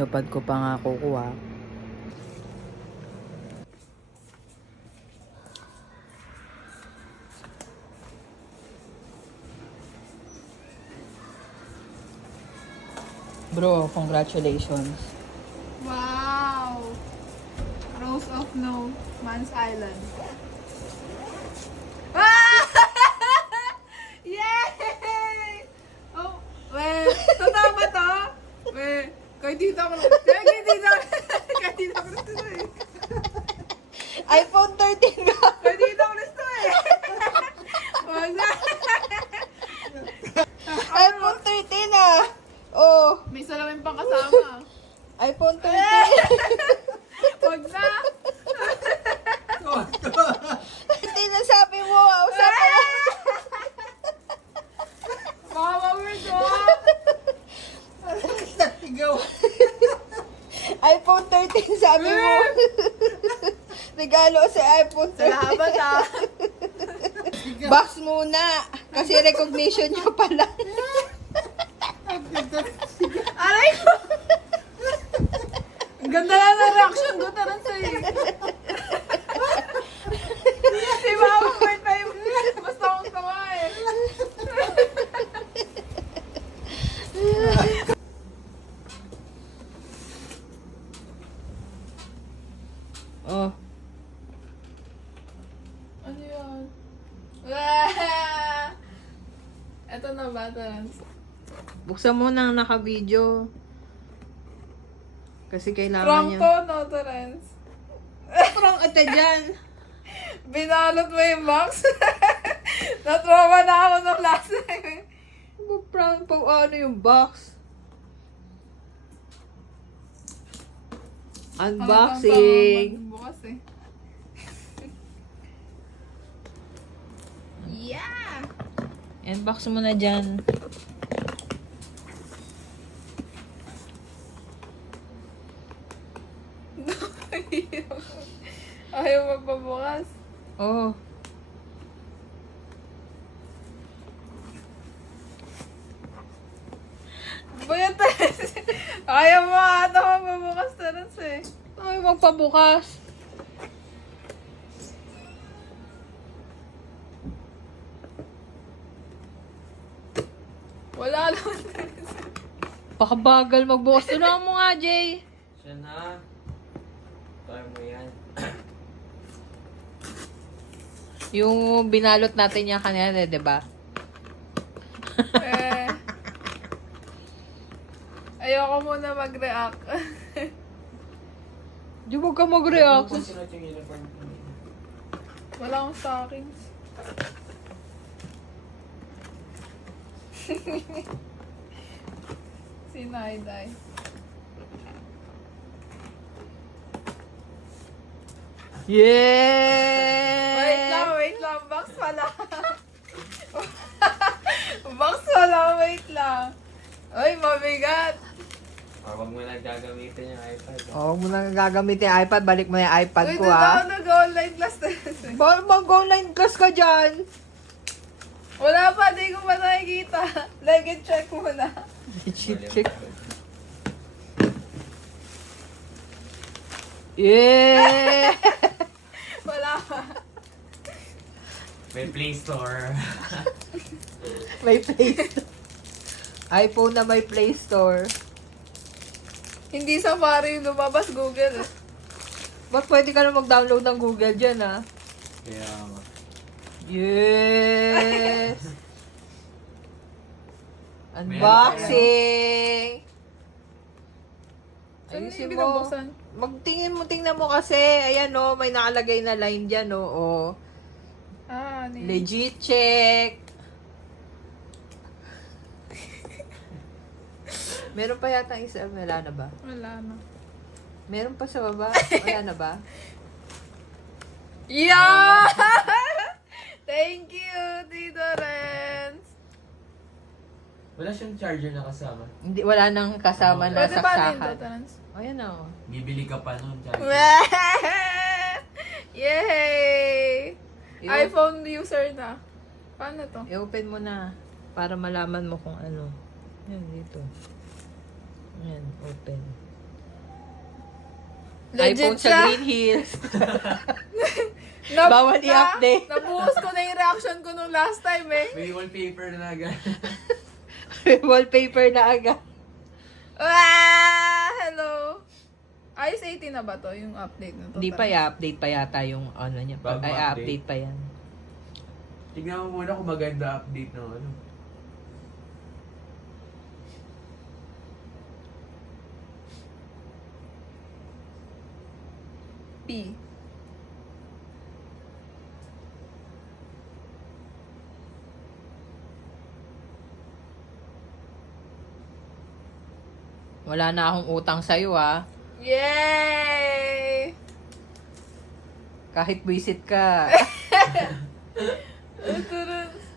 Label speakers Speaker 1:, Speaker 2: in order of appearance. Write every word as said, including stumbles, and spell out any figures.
Speaker 1: lapad ko pa nga kukuha. Bro, congratulations.
Speaker 2: Wow! Rose of No Man's Island. Ah! Yay! Oh, well, totoo ba to? Well, kahit dito ako lang. Kahit dito ako kahit dito ako gusto eh.
Speaker 1: iPhone thirteen ba?
Speaker 2: Kahit dito ako gusto eh. Wag na.
Speaker 1: iPhone thirteen ah! Oh,
Speaker 2: May salamin pang kasama.
Speaker 1: iPhone thirteen.
Speaker 2: Wag na.
Speaker 1: Hindi na sabi mo, ah. Usapan mo.
Speaker 2: Baka ma-weird mo.
Speaker 1: iPhone thirteen sabi mo. Regalo sa iPhone thirteen.
Speaker 2: Salamat ah.
Speaker 1: Box muna. Kasi recognition nyo pala.
Speaker 2: Aray ko! Ang ganda lang ng reaction ko, tarang sa'yo. Si Mama, wait pa yung... Basta akong tawa eh.
Speaker 1: Oh.
Speaker 2: Ano yun? Ah! Ito na ba, Tarans?
Speaker 1: Buksan mo nang naka-video. Kasi kailangan
Speaker 2: Prank
Speaker 1: niya.
Speaker 2: to, no, Tarans?
Speaker 1: Prank ata dyan.
Speaker 2: Binalot mo yung box? Natrauma na ako ng last time.
Speaker 1: Prank pa ano yung box. Unboxing.
Speaker 2: Bukas eh. Yeah!
Speaker 1: Unbox mo na dyan.
Speaker 2: Ayaw magpabukas.
Speaker 1: Oh.
Speaker 2: Bayat ayaw mo ata magpabukas Tarans eh.
Speaker 1: Ay, magpabukas.
Speaker 2: Wala naman.
Speaker 1: Pakabagal magbukas. Tulungan mo nga, Jay.
Speaker 3: Siya na. Try mo yan.
Speaker 1: Yung binalot natin niya kanina, eh, di ba?
Speaker 2: eh, ayoko muna mag-react.
Speaker 1: Di mo ka mag-react.
Speaker 3: Kung sunod yung uniform ko.
Speaker 2: Wala akong stockings. Si Naiday.
Speaker 1: Yeah!
Speaker 2: Wait lang, wait lang. Box pala. Box pala, wait lang. Ay, mabigat.
Speaker 3: Or wag mo na gagamitin yung iPad.
Speaker 1: Oh, huwag mo na gagamitin yung iPad. Balik mo yung iPad
Speaker 2: Uy,
Speaker 1: ko,
Speaker 2: doon ako
Speaker 1: ha?
Speaker 2: nag-online class na.
Speaker 1: Bakit mag-online class ka dyan?
Speaker 2: Wala pa, di ko pa nakikita. Like and check muna.
Speaker 1: Check, check. Yeah!
Speaker 2: Wala pa.
Speaker 3: May Play Store.
Speaker 1: May Play Store. iPhone na may Play Store.
Speaker 2: Hindi Safari yung lumabas, Google eh.
Speaker 1: Ba't pwede ka na mag-download ng Google dyan, ha?
Speaker 3: Kaya nga.
Speaker 1: Yes! Unboxing!
Speaker 2: Saan
Speaker 1: Ayusin
Speaker 2: yung
Speaker 1: mo.
Speaker 2: binubuksan?
Speaker 1: Magtingin mo, tingnan mo kasi. Ayan, oh, may nakalagay na line dyan, oh. oh.
Speaker 2: Ah, ano yun?
Speaker 1: Legit check. Meron pa yata isa. Wala na ba?
Speaker 2: Wala na.
Speaker 1: Meron pa sa baba. Wala na ba?
Speaker 2: Yeah! Thank you, Tito Renz.
Speaker 3: Wala siyang charger na kasama.
Speaker 1: Hindi, wala nang kasama
Speaker 3: Oh,
Speaker 1: na
Speaker 2: Pwede ba din,
Speaker 1: saksakan.
Speaker 2: Tito Renz?
Speaker 1: Ayan, oh.
Speaker 3: Bibili ka pa nun, charger.
Speaker 2: Yay!
Speaker 1: I-
Speaker 2: iPhone user na. Paano to?
Speaker 1: I-open mo na para malaman mo kung ano. Yan, dito. Yan, open. iPhone sa
Speaker 2: siya.
Speaker 1: Green Hills.
Speaker 2: Na-
Speaker 1: Bawal
Speaker 2: na-
Speaker 1: i-update.
Speaker 2: Nabuhos ko na yung reaction ko nung last time eh.
Speaker 3: May wallpaper na agad.
Speaker 1: Wallpaper na agad.
Speaker 2: Ah, hello. i O S eighteen na ba to? Yung update na to?
Speaker 1: Hindi pa, i-update pa yata yung ano niya.
Speaker 3: Bago
Speaker 1: Ay,
Speaker 3: update.
Speaker 1: update pa yan.
Speaker 3: Tignan mo muna kung maganda update ng ano.
Speaker 2: P.
Speaker 1: Wala na akong utang sa'yo, ah.
Speaker 2: Yay!
Speaker 1: Kahit visit ka.
Speaker 2: Turun.